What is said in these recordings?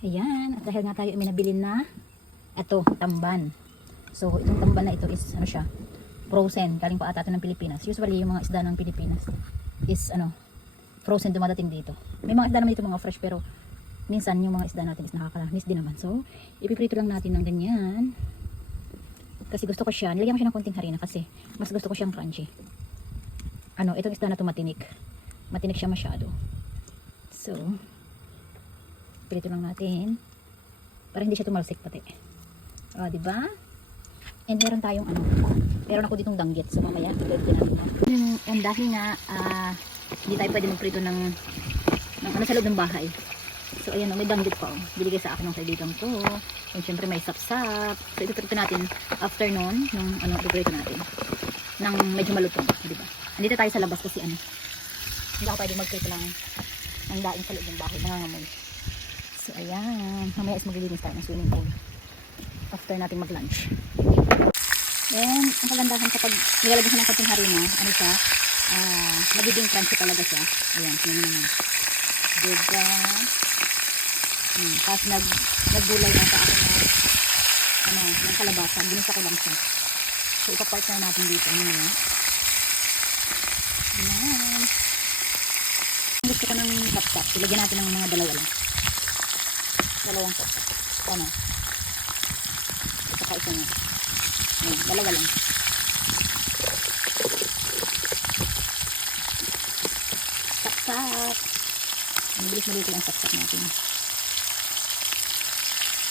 Ayan, at dahil nga tayo may nabili na ito, tamban. So, itong tamban na ito is, ano siya, frozen. Galing pa ata ito ng Pilipinas. Usually, yung mga isda ng Pilipinas is, ano, frozen dumadating dito. May mga isda naman dito mga fresh, pero minsan yung mga isda natin is nakakamiss din naman. So, ipiprito lang natin ng ganyan. Kasi gusto ko siya, nilagyan ko siya ng konting harina kasi mas gusto ko siyang crunchy. Ano, itong isda na ito matinik. Matinik siya masyado. So, Pilito lang natin. Para hindi siya tumalsik pati. O, di ba? And meron tayong ano, meron ako ditong danggit. So, mamaya, pilito natin. Yung, and dahil nga, ah, hindi tayo pwede magprito ng, ng ano sa loob ng bahay. So, ayan, may danggit pa. Oh. Binigay sa akin ng kaibigan ko. And syempre, may sapsap. So, itutrito natin after nun, nung ano, iprito natin. Nang medyo malutong, di ba? Andito tayo sa labas kasi ano, hindi ako pwede magprito ng, ng daing sa loob ng bahay. Nangangamoy. Ayan. Mamaya is maglilinis tayo ng swimming pool. After natin mag-lunch. Then, ang kagandahan kapag nilalagyan siya ng konting harina, ano siya, ah, magiging crunchy talaga siya. Ayan, tingnan naman. Diba? Hmm, tapos nag, naggulay na sa na, ano, ng kalabasa. Ginisa ko lang siya. So, ipapart na natin dito. Ano yan? Ayan. Gusto ko ng kapsap. Ilagyan natin ng mga dalawa lang dalawang po. Ano? Saka isa na. Ayan, dalawa lang. Saksak. Ang bilis na dito ang saksak natin.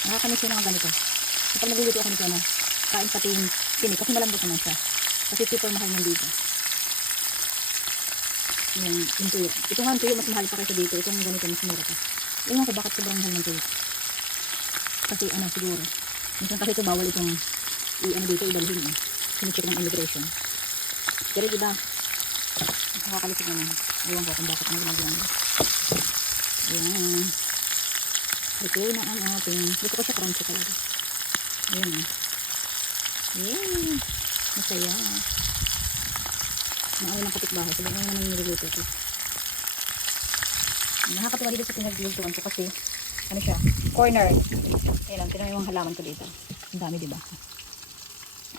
Nakakamiss yung mga ganito. Kapag nagluluto ako nito, ano, kain pati yung tinik. Kasi malambot naman siya. Kasi super mahal ng dito. Yung, yung tuyo. Ito nga ang tuyo, mas mahal pa kaysa dito. Itong ganito, mas mura pa. Ewan ko bakit sobrang mahal ng tuyo. Kasi ano siguro. Minsan kasi ito bawal itong i-ano dito idalhin eh. Sinicheck ng immigration. Pero iba, nakakalisip naman. Ewan ko kung bakit ang ginagawa nila. Ayan. Ito na ang ating, gusto ko siya crunchy talaga. Ayan. Ayan. Masaya. Naawin ng kapitbahay. Sabi na naman yung niluluto ko. Nakakatuwa dito sa pinaglulutuan ko kasi ano siya, corner. Ayan lang, tinan mo yung halaman ko dito. Ang dami, di ba?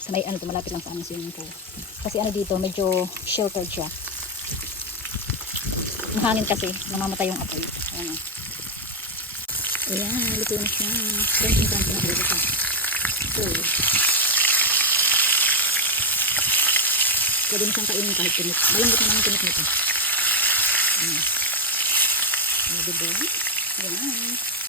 Sa may ano, to, malapit lang sa aming swimming pool. Kasi ano dito, medyo sheltered siya. Mahangin kasi, namamatay yung apoy. Ayan o. Ayan, luto na siya. Crunchy crunchy na dito siya. So, pwede na siyang kainin kahit pinit. Malambot naman yung pinit nito. Ayan. Diba? Ayan.